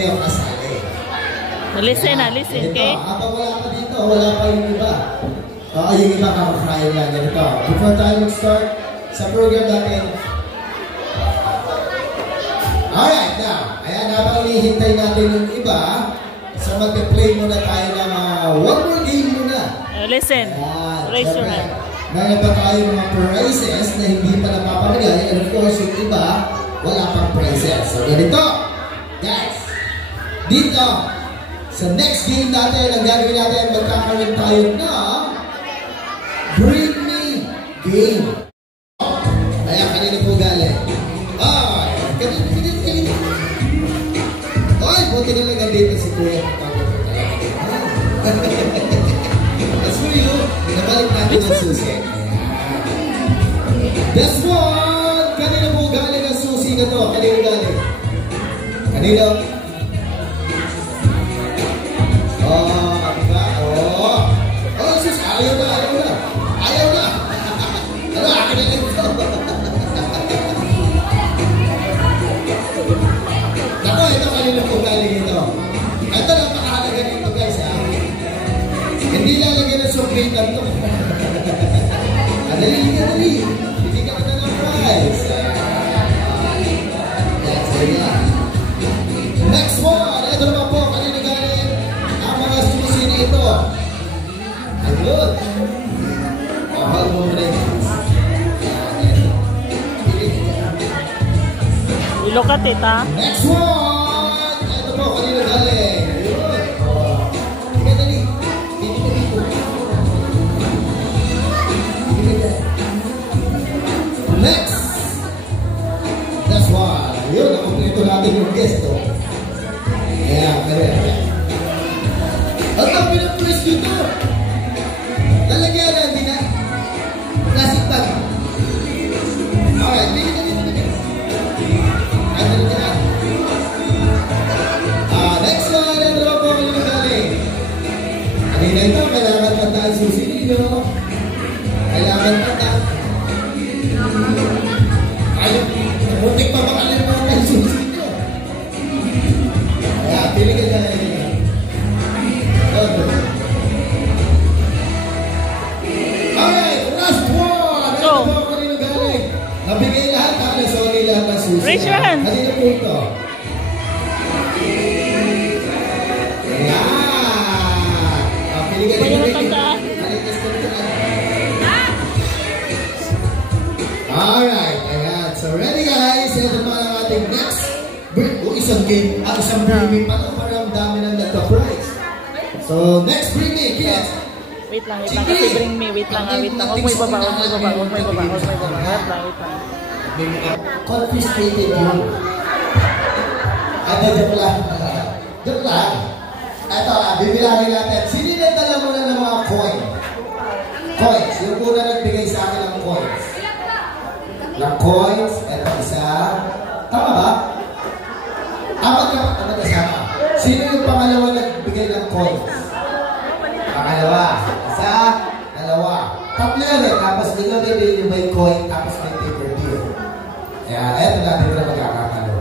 kayo kasali. Listen, okay? Habang wala pa dito, wala pa yung iba. Yung iba kakakain lang. Ganito. Before tayo mag-start sa program natin. Alright, now. Ayan, habang hinihintay natin yung iba, so mag-play muna tayo ng one more game muna. Listen, raise your hand. Meron pa tayo mga prizes na hindi pa napapalagay. And of course, yung iba, wala pang prizes. So, ganito. Guys, dito, sa next game natin, ang gagawin natin, magkakaroon tayo ng Bring Me Game. Kaya kanina po galing. Ay, kanina. Ay, buti na lang nandito si Kuya. That's for you. Nabalik natin ang susi. That's one. Kanina po galing ang susi na to. Kanina galing. Kanina. Diba? Sus, ayaw na. Ano, akin na lang ito. Naku, ito kanina po galing ito. Ito lang makahalaga dito guys, ha? Hindi lalagyan ng sukritan ito. Dali. Hindi ka na ng prize. Next one. Ito naman po, kanina galing ang mga susi nito. Ayun. Mahal mo na yun. Look at it, ha? Next one! Ito po, kanina galing. Ayun. Sige, dali. Next! That's one. Ayun, nakumpleto natin yung guest, oh. Ayan, kaya. At ang pinag-press dito. Lalagyan na, hindi na. Plastic bag. Alright, dito. Next one, ito na po yung galing. Kanina ito, kailangan pa tayo susi ninyo. Kailangan pa tayo. Ayaw, mutik pa makalimutan yung susi nyo. Kaya, piligin na lang yun. Alright, last one. Ito po kanina galing. Nabigay lahat, sorry lahat ng susi. Raise your hand. Kanina po ito. Alright, ayan. So ready guys, ito pa ang ating next isang game at isang bring pa ito para ang dami ng nagka-prize. So next bring me, kids. Wait lang, kasi bring me, wait lang. Huwag may baba. Confiscated yun. Joke lang. Ito, bibilangin natin. Sino nagdala muna ng mga coins? Yung una nagbigay sa akin ng coins. Ito isa. Tama ba? Tama ka sama. Sino yung pangalawa nagbigay ng coins? Pangalawa. Isa, dalawa. Tatlo yun eh. Tapos ikaw may coin, tapos may paper bill. Ayan, ito natin na magkakakalo.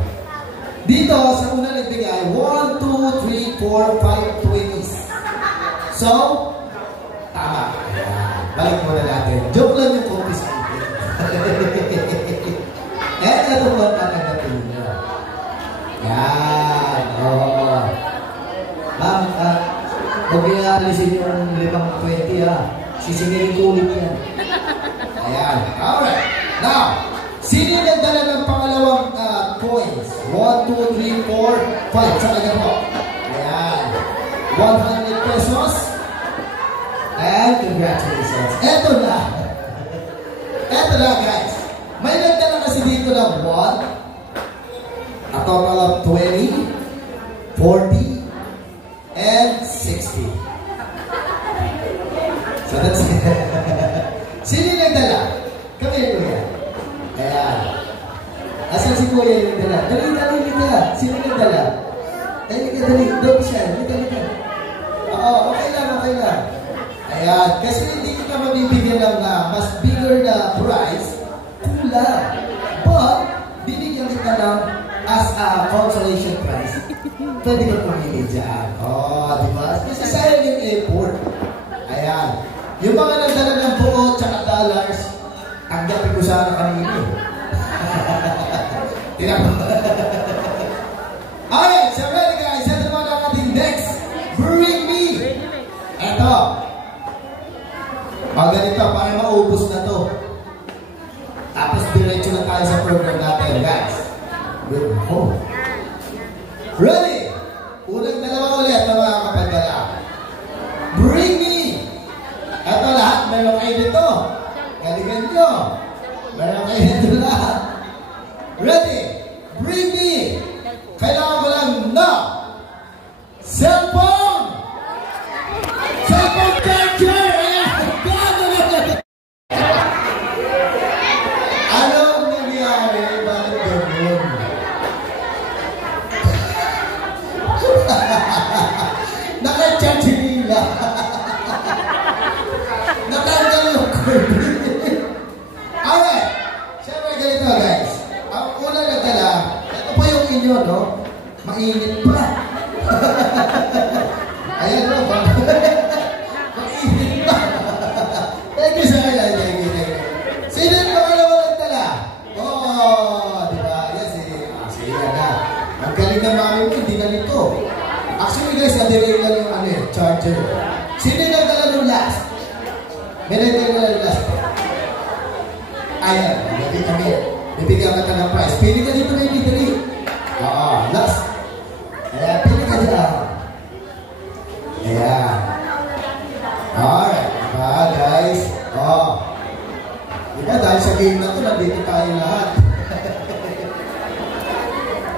Dito, sa una nagbigay, 1, 2, 3, 4, 5 20s. So, tama. Ayan. Balik muna natin. Joke lang yung copies natin. Ito po ang tatanggapin nyo. Ayan. Ma'am, huwag yung alisin yung 5 20 ha. Sisingilin ko ulit yan. Ayan. Alright. Now, sino yung nagdala ng pangalawang coins? 1, 2, 3, 4, 5. Sa kanya po. Ayan. 100 pesos. And congratulations. Eto na guys. May nagdala kasi dito ng 1, a total of 20, 40, and 60. So that's it. Sino yung nagdala? Kami yung kuya. Ayan. Asan si kuya yung nagdala? Dali ka. Sino yung nagdala? Dali. Doon siya. Dali. Oo, okay lang. Ayan. Kasi hindi kita mabibigyan ng mas bigger na prize. Kulang. But, binigyan kita lang as a consolation prize. Pwede ko pumili dyan. Oh, di ba? Kasi sayang yung airport. Ayan. Yung mga nagdala ng buo tsaka dollars, ang gabi ko sana kanina. Tinan mo. Okay, so ready guys. Ito naman ang ating next. Bring me. Ito. Pag ganito, para maubos na to. Tapos diretso na tayo sa program natin, guys. Good. Oh. Ready? Unang dalawa ulit na mga kapadala. Bring me. Ito lahat, meron kayo dito. Galingan nyo. Meron kayo dito lahat. Ready? Bring me. Kailangan ko lang na cellphone! Cellphone charger! Anong nangyari? Bakit ganun? Naka-charge nila. Natanggal yung cord. Alright. Siyempre ganito guys. Ang una na tala, ito pa yung inyo, no? Mainit pa. Ayan, no? Mainit pa. Thank you, sir. Thank you. Sino yung pangalawa ng tala? Oh, di ba? Yes, sige na. Ang galing ng mami mo, hindi na nito. Actually, guys, nadiril lang yung charger. Sino yung nagdala nung last? May nagdala nung last. Ayan, hindi kami. Bibigyan ka ng prize. Pili ka dito, may dito. Oo, last. Ayan, pili ka dyan. Ayan. Alright, diba guys? Oh. Diba dahil sa game na to, nandito tayo lahat.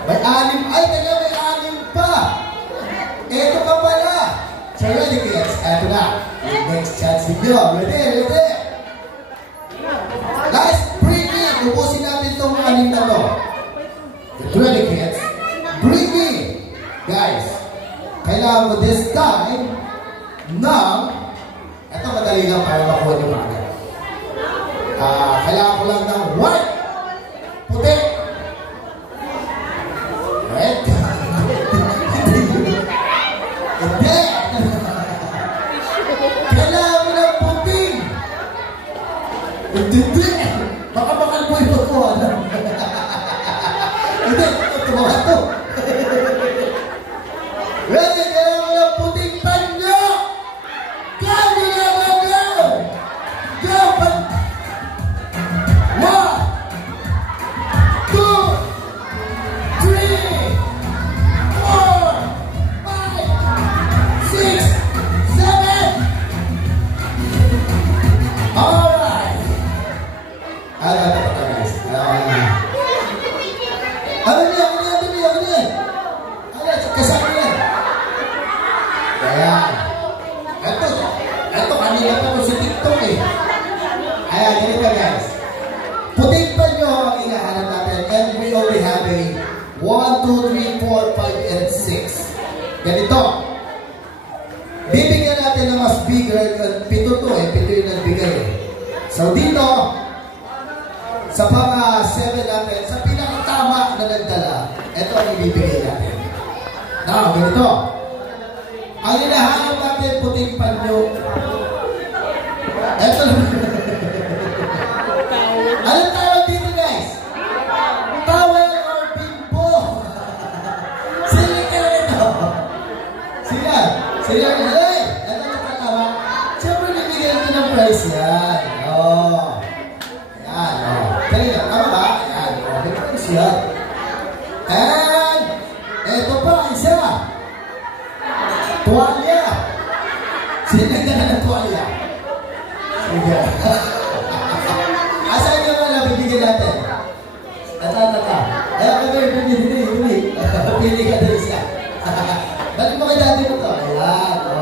May anim. Ay, taga may anim pa. Ito ka pala. So ready kids? Ito na. Yung next chance ninyo. Ready? Guys, bring me. Ubusin natin itong anim na to. Ready kids? Bring me. Guys, kailangan mo this time na ito madali lang para makuha niyo mga. Kailangan ko lang ng white, puti, red, hindi. Kailangan mo ng puting. Hindi. Baka makalbo yung makuha na. Hindi, tumawa to. Ready? Kailangan mo ng puting panyo. Puting pa nyo ang hinahanap natin. And we only have a 1, 2, 3, 4, 5, and 6. Ganito. Bibigyan natin ng mas bigger. Pito to eh. Pito yung nagbigay. So dito, sa pang-7 natin, sa pinakatama na nagdala, ito ang ibibigay natin. Now, ganito. Ang hinahanap natin, puting panyo. Ito lang. Anong tawag dito guys? Towel or bimbo? Sila ka ito. Sila. Hey! Ito nakatawa. Siyempre nabigyan ito ng price yan. Oh. Ayan. Oh. Kaya tama ba? Ayan. Oh. May price yan. And ito pa isa. Tuwalya. Sila ka na ng tuwalya. Sige. Asan yung mga nabibigyan natin? Tata. Ayan ka ba yung pili. Pili ka din siya. Balik mo kay dati mo to. Ayan. O.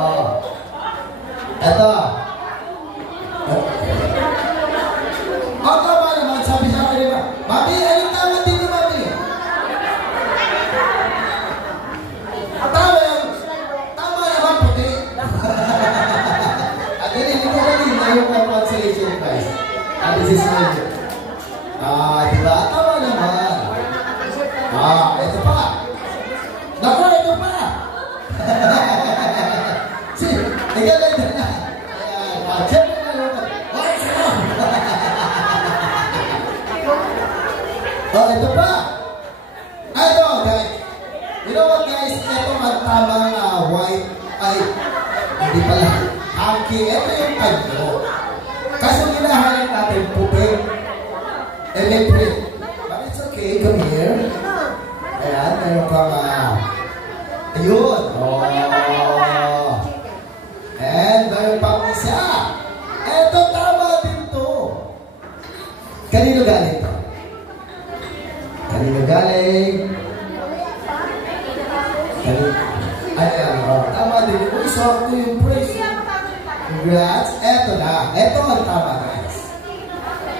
Ito. O, tama naman. Sabi siya ka rin ba? Mami, anong tawag dito, Mami? Tama naman, puti. At ganyan, ito kanina yung consolation prize. This is my diba? Tama naman. Ito pa. Naku, Ikaw lang na. Ayan. Check mo na naman. Okay, sino? Oh, ito pa. Ito, guys. You know what, guys? Ito ang tamang white. Ay, hindi pala. Hanky. Ito yung kanyo. Kaso hinahanap natin puti. Electric. But it's okay. Come here. Ayan, meron kang ayun. Oh. And meron pang isa. Eto, tama din to. Kanino galing to? Kanino galing? Ayan, oh. Tama din. Uy, sorry to yung praise. Congrats. Eto na. Eto ang tama, guys.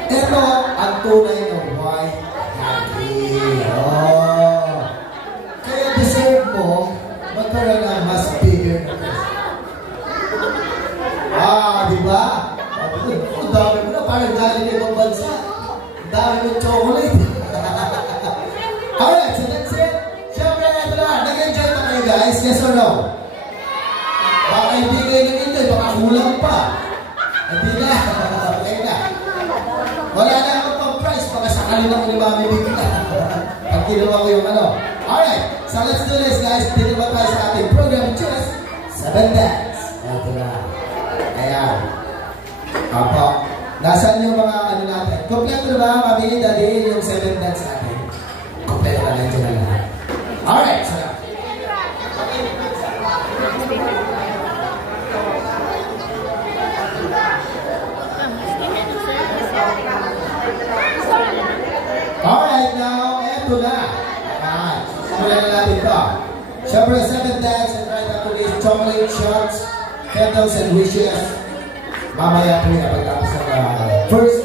Eto ang tunay ng white hanky. Oh. Kaya deserve mo magkaroon ng mas bigger na present. Di ba? Ang dami mo na. Parang galing ibang bansa. Ang dami mo chocolate. Alright, so that's it. Siyempre, ito na. Nag-enjoy na kayo, guys? Yes or no? Baka hindi kayo nag-enjoy. Baka kulang pa. Hindi na. Okay na. Wala na akong pang-price. Baka sakali na ko ni Mami Bigla. Pag kinuha ko yung ano. Alright, so let's do this, guys. Dito ba tayo sa ating program? Just 7 Dance. Ito na. Ayan. Apo. Nasaan yung mga ano natin? Kompleto na ba, Mami? Daddy, yung 7 Dance natin. Kompleto na lang dyan na lahat. Alright, so alright, now, eto na. Ayan. Simulan na natin ito. Siyempre, 7 Dance and right after this, chocolate shots, petals and wishes. Mamaya po na pagkapos ng first